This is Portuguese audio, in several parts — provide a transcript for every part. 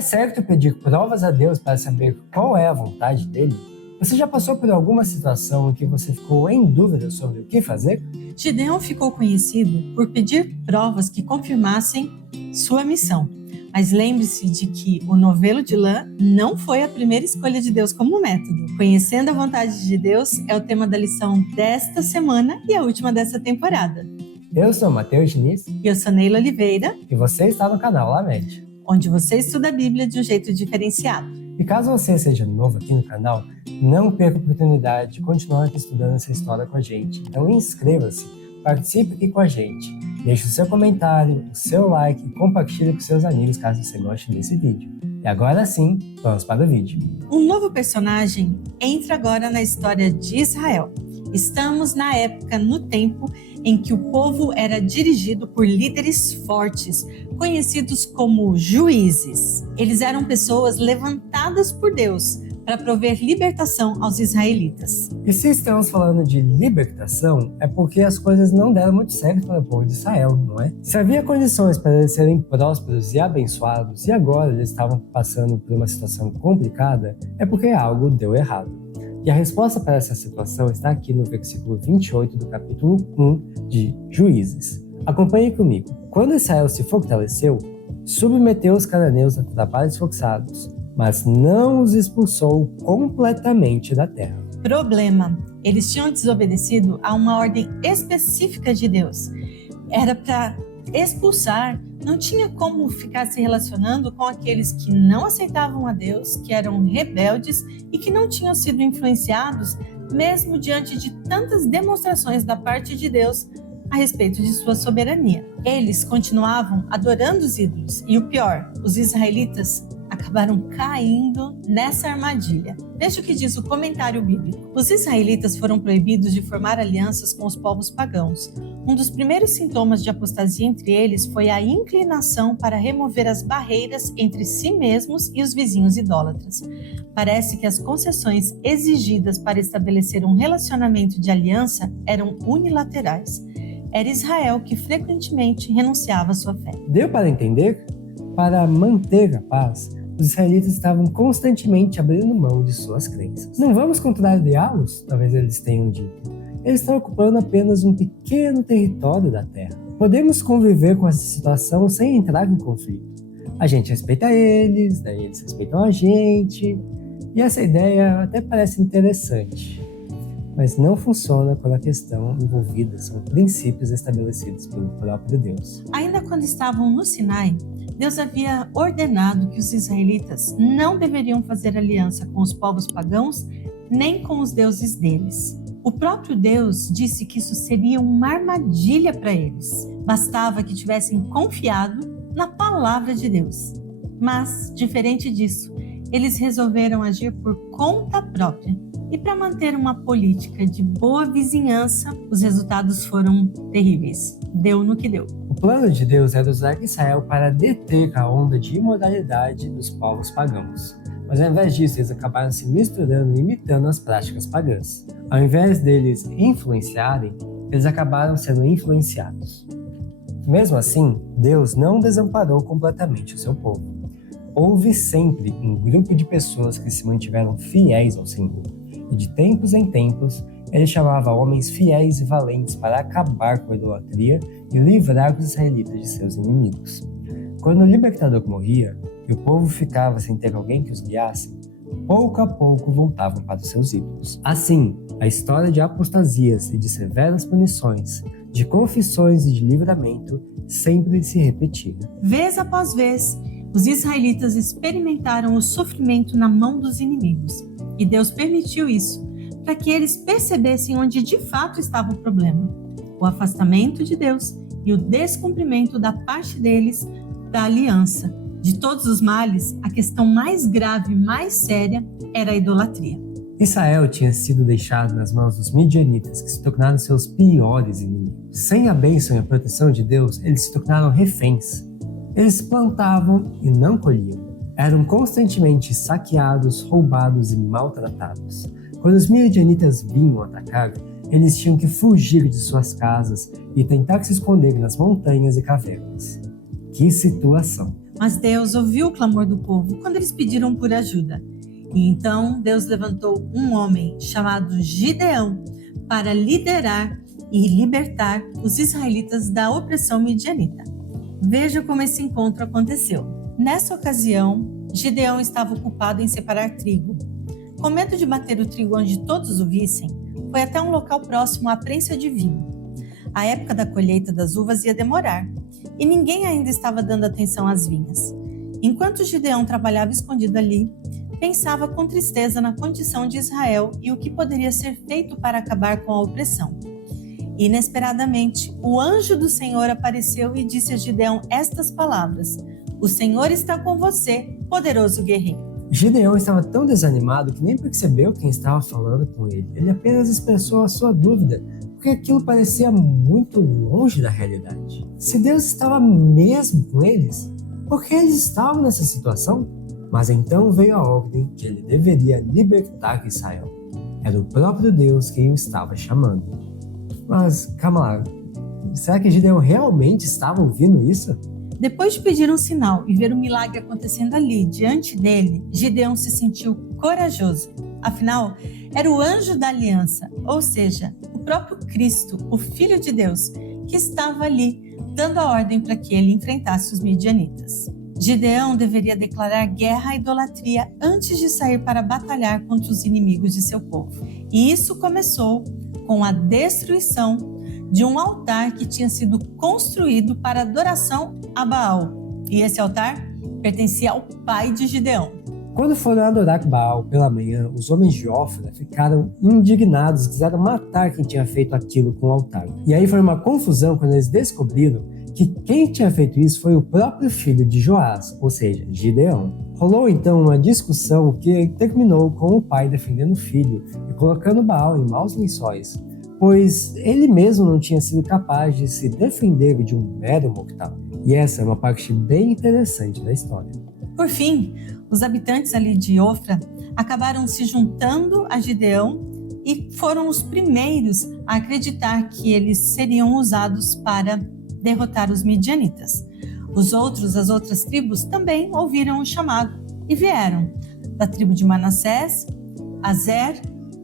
É certo pedir provas a Deus para saber qual é a vontade dele? Você já passou por alguma situação em que você ficou em dúvida sobre o que fazer? Gideão ficou conhecido por pedir provas que confirmassem sua missão. Mas lembre-se de que o novelo de lã não foi a primeira escolha de Deus como método. Conhecendo a vontade de Deus é o tema da lição desta semana e a última dessa temporada. Eu sou Matheus Diniz. E eu sou Neila Oliveira. E você está no canal Lamente, onde você estuda a Bíblia de um jeito diferenciado. E caso você seja novo aqui no canal, não perca a oportunidade de continuar aqui estudando essa história com a gente. Então inscreva-se, participe aqui com a gente, deixe o seu comentário, o seu like e compartilhe com seus amigos caso você goste desse vídeo. E agora sim, vamos para o vídeo. Um novo personagem entra agora na história de Israel. Estamos na época, no tempo, em que o povo era dirigido por líderes fortes, conhecidos como juízes. Eles eram pessoas levantadas por Deus para prover libertação aos israelitas. E se estamos falando de libertação, é porque as coisas não deram muito certo para o povo de Israel, não é? Se havia condições para eles serem prósperos e abençoados, e agora eles estavam passando por uma situação complicada, é porque algo deu errado. E a resposta para essa situação está aqui no versículo 28 do capítulo 1 de Juízes. Acompanhe comigo. Quando Israel se fortaleceu, submeteu os cananeus a trabalhos forçados, mas não os expulsou completamente da terra. Problema: eles tinham desobedecido a uma ordem específica de Deus. Era para expulsar, não tinha como ficar se relacionando com aqueles que não aceitavam a Deus, que eram rebeldes e que não tinham sido influenciados, mesmo diante de tantas demonstrações da parte de Deus a respeito de sua soberania. Eles continuavam adorando os ídolos e o pior, os israelitas acabaram caindo nessa armadilha. Veja o que diz o comentário bíblico. Os israelitas foram proibidos de formar alianças com os povos pagãos. Um dos primeiros sintomas de apostasia entre eles foi a inclinação para remover as barreiras entre si mesmos e os vizinhos idólatras. Parece que as concessões exigidas para estabelecer um relacionamento de aliança eram unilaterais. Era Israel que frequentemente renunciava à sua fé. Deu para entender? Para manter a paz, os israelitas estavam constantemente abrindo mão de suas crenças. Não vamos contrariá-los? Talvez eles tenham dito. Eles estão ocupando apenas um pequeno território da terra. Podemos conviver com essa situação sem entrar em conflito. A gente respeita eles, daí eles respeitam a gente, e essa ideia até parece interessante. Mas não funciona quando a questão envolvida são princípios estabelecidos pelo próprio Deus. Ainda quando estavam no Sinai, Deus havia ordenado que os israelitas não deveriam fazer aliança com os povos pagãos, nem com os deuses deles. O próprio Deus disse que isso seria uma armadilha para eles. Bastava que tivessem confiado na palavra de Deus. Mas, diferente disso, eles resolveram agir por conta própria. E para manter uma política de boa vizinhança, os resultados foram terríveis. Deu no que deu. O plano de Deus era usar Israel para deter a onda de imoralidade dos povos pagãos. Mas ao invés disso, eles acabaram se misturando e imitando as práticas pagãs. Ao invés deles influenciarem, eles acabaram sendo influenciados. Mesmo assim, Deus não desamparou completamente o seu povo. Houve sempre um grupo de pessoas que se mantiveram fiéis ao Senhor. E de tempos em tempos, ele chamava homens fiéis e valentes para acabar com a idolatria e livrar os israelitas de seus inimigos. Quando o libertador morria e o povo ficava sem ter alguém que os guiasse, pouco a pouco voltavam para os seus ídolos. Assim, a história de apostasias e de severas punições, de confissões e de livramento sempre se repetia. Vez após vez, os israelitas experimentaram o sofrimento na mão dos inimigos. E Deus permitiu isso para que eles percebessem onde de fato estava o problema: o afastamento de Deus e o descumprimento da parte deles da aliança. De todos os males, a questão mais grave e mais séria era a idolatria. Israel tinha sido deixado nas mãos dos midianitas, que se tornaram seus piores inimigos. Sem a bênção e a proteção de Deus, eles se tornaram reféns. Eles plantavam e não colhiam. Eram constantemente saqueados, roubados e maltratados. Quando os midianitas vinham atacar, eles tinham que fugir de suas casas e tentar se esconder nas montanhas e cavernas. Que situação! Mas Deus ouviu o clamor do povo quando eles pediram por ajuda. E então Deus levantou um homem chamado Gideão para liderar e libertar os israelitas da opressão midianita. Veja como esse encontro aconteceu. Nessa ocasião, Gideão estava ocupado em separar trigo. Com medo de bater o trigo onde todos o vissem, foi até um local próximo à prensa de vinho. A época da colheita das uvas ia demorar, e ninguém ainda estava dando atenção às vinhas. Enquanto Gideão trabalhava escondido ali, pensava com tristeza na condição de Israel e o que poderia ser feito para acabar com a opressão. Inesperadamente, o anjo do Senhor apareceu e disse a Gideão estas palavras: "O Senhor está com você, poderoso guerreiro." Gideão estava tão desanimado que nem percebeu quem estava falando com ele. Ele apenas expressou a sua dúvida, porque aquilo parecia muito longe da realidade. Se Deus estava mesmo com eles, por que eles estavam nessa situação? Mas então veio a ordem que ele deveria libertar Israel. Era o próprio Deus quem o estava chamando. Mas, calma lá, será que Gideão realmente estava ouvindo isso? Depois de pedir um sinal e ver o milagre acontecendo ali, diante dele, Gideão se sentiu corajoso. Afinal, era o anjo da aliança, ou seja, o próprio Cristo, o Filho de Deus, que estava ali, dando a ordem para que ele enfrentasse os midianitas. Gideão deveria declarar guerra à idolatria antes de sair para batalhar contra os inimigos de seu povo. E isso começou com a destruição de um altar que tinha sido construído para adoração a Baal. E esse altar pertencia ao pai de Gideão. Quando foram adorar Baal pela manhã, os homens de Ofra ficaram indignados, quiseram matar quem tinha feito aquilo com o altar. E aí foi uma confusão quando eles descobriram que quem tinha feito isso foi o próprio filho de Joás, ou seja, Gideão. Rolou então uma discussão que terminou com o pai defendendo o filho e colocando Baal em maus lençóis, pois ele mesmo não tinha sido capaz de se defender de um mero mortal. E essa é uma parte bem interessante da história. Por fim, os habitantes ali de Ofra acabaram se juntando a Gideão e foram os primeiros a acreditar que eles seriam usados para derrotar os midianitas. As outras tribos também ouviram o chamado e vieram da tribo de Manassés, Aser,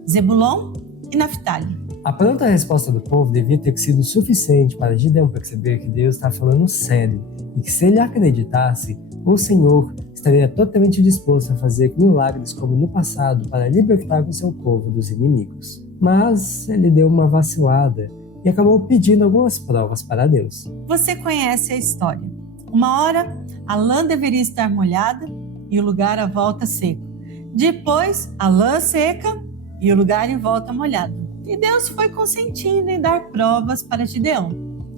Zebulon e Naftali. A pronta resposta do povo devia ter sido suficiente para Gideão perceber que Deus está falando sério e que se ele acreditasse, o Senhor estaria totalmente disposto a fazer milagres como no passado para libertar o seu povo dos inimigos. Mas ele deu uma vacilada e acabou pedindo algumas provas para Deus. Você conhece a história. Uma hora, a lã deveria estar molhada e o lugar à volta seco. Depois, a lã seca e o lugar em volta molhado. E Deus foi consentindo em dar provas para Gideão.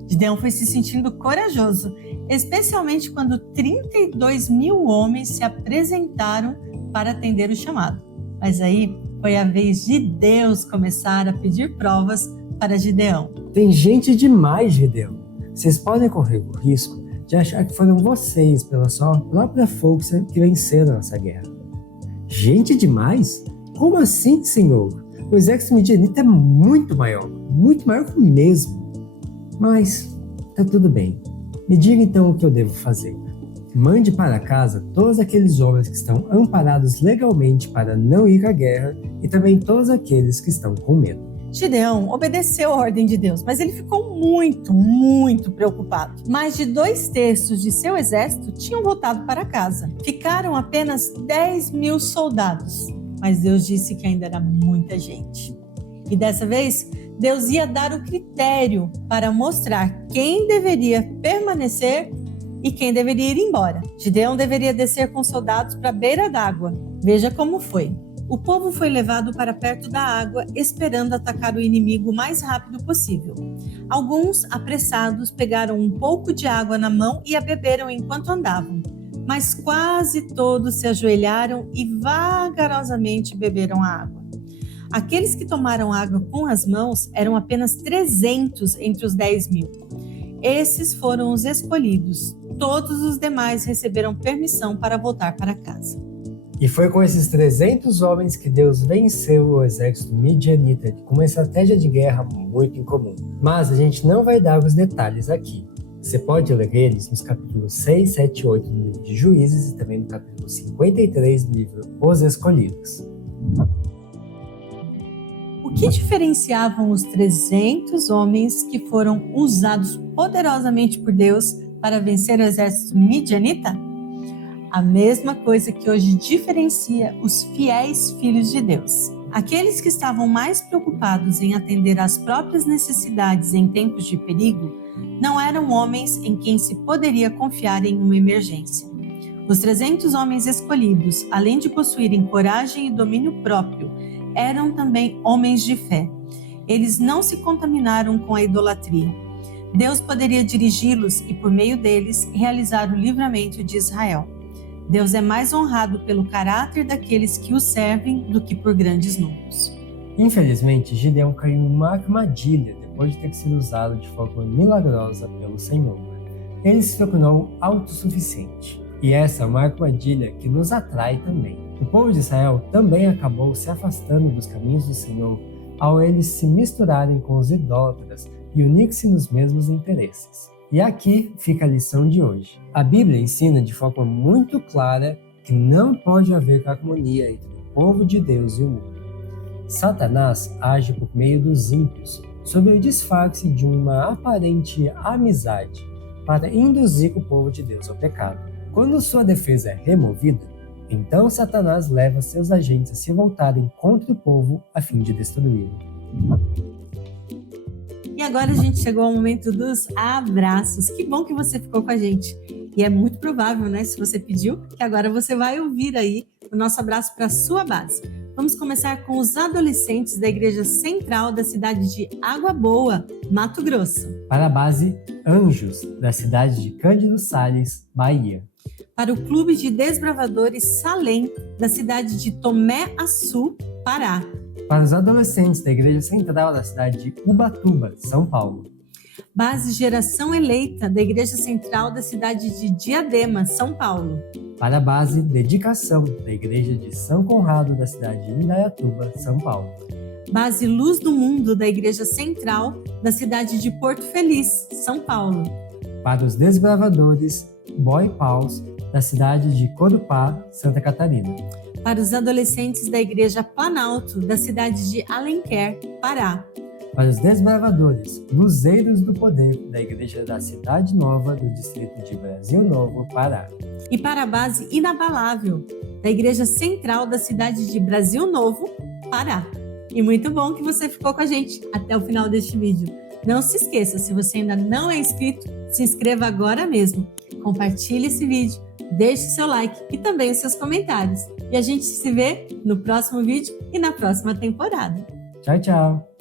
Gideão foi se sentindo corajoso, especialmente quando 32 mil homens se apresentaram para atender o chamado. Mas aí foi a vez de Deus começar a pedir provas para Gideão. Tem gente demais, Gideão. Vocês podem correr o risco de achar que foram vocês, pela sua própria força, que venceram essa guerra. Gente demais? Como assim, Senhor? O exército midianita é muito maior mesmo. Mas tá tudo bem. Me diga então o que eu devo fazer. Mande para casa todos aqueles homens que estão amparados legalmente para não ir à guerra e também todos aqueles que estão com medo. Gideão obedeceu a ordem de Deus, mas ele ficou muito preocupado. Mais de 2/3 de seu exército tinham voltado para casa. Ficaram apenas 10 mil soldados, mas Deus disse que ainda era muita gente. E dessa vez, Deus ia dar o critério para mostrar quem deveria permanecer e quem deveria ir embora. Gideão deveria descer com soldados para a beira d'água. Veja como foi. O povo foi levado para perto da água, esperando atacar o inimigo o mais rápido possível. Alguns, apressados, pegaram um pouco de água na mão e a beberam enquanto andavam. Mas quase todos se ajoelharam e vagarosamente beberam a água. Aqueles que tomaram água com as mãos eram apenas 300 entre os 10 mil. Esses foram os escolhidos. Todos os demais receberam permissão para voltar para casa. E foi com esses 300 homens que Deus venceu o exército midianita com uma estratégia de guerra muito incomum. Mas a gente não vai dar os detalhes aqui. Você pode ler eles nos capítulos 6, 7 e 8 do livro de Juízes e também no capítulo 53 do livro Os Escolhidos. O que diferenciavam os 300 homens que foram usados poderosamente por Deus para vencer o exército midianita? A mesma coisa que hoje diferencia os fiéis filhos de Deus. Aqueles que estavam mais preocupados em atender às próprias necessidades em tempos de perigo não eram homens em quem se poderia confiar em uma emergência. Os 300 homens escolhidos, além de possuírem coragem e domínio próprio, eram também homens de fé. Eles não se contaminaram com a idolatria. Deus poderia dirigi-los e, por meio deles, realizar o livramento de Israel. Deus é mais honrado pelo caráter daqueles que o servem do que por grandes números. Infelizmente, Gideão caiu em uma armadilha depois de ter sido usado de forma milagrosa pelo Senhor. Ele se tornou autossuficiente. E essa é uma armadilha que nos atrai também. O povo de Israel também acabou se afastando dos caminhos do Senhor ao eles se misturarem com os idólatras e unir-se nos mesmos interesses. E aqui fica a lição de hoje. A Bíblia ensina de forma muito clara que não pode haver harmonia entre o povo de Deus e o mundo. Satanás age por meio dos ímpios, sob o disfarce de uma aparente amizade, para induzir o povo de Deus ao pecado. Quando sua defesa é removida, então Satanás leva seus agentes a se voltarem contra o povo a fim de destruí-lo. E agora a gente chegou ao momento dos abraços. Que bom que você ficou com a gente. E é muito provável, né, se você pediu, que agora você vai ouvir aí o nosso abraço para a sua base. Vamos começar com os adolescentes da Igreja Central da cidade de Água Boa, Mato Grosso. Para a base Anjos, da cidade de Cândido Sales, Bahia. Para o Clube de Desbravadores Salem, da cidade de Tomé Açu, Pará. Para os adolescentes da Igreja Central da cidade de Ubatuba, São Paulo. Base Geração Eleita, da Igreja Central da cidade de Diadema, São Paulo. Para a base Dedicação, da Igreja de São Conrado, da cidade de Indaiatuba, São Paulo. Base Luz do Mundo, da Igreja Central da cidade de Porto Feliz, São Paulo. Para os desbravadores Boy Paus, da cidade de Corupá, Santa Catarina. Para os adolescentes da Igreja Planalto, da cidade de Alenquer, Pará. Para os desbravadores Luzeiros do Poder, da Igreja da Cidade Nova, do Distrito de Brasil Novo, Pará. E para a base Inabalável, da Igreja Central da cidade de Brasil Novo, Pará. E muito bom que você ficou com a gente até o final deste vídeo. Não se esqueça, se você ainda não é inscrito, se inscreva agora mesmo. Compartilhe esse vídeo, deixe seu like e também os seus comentários. E a gente se vê no próximo vídeo e na próxima temporada. Tchau, tchau!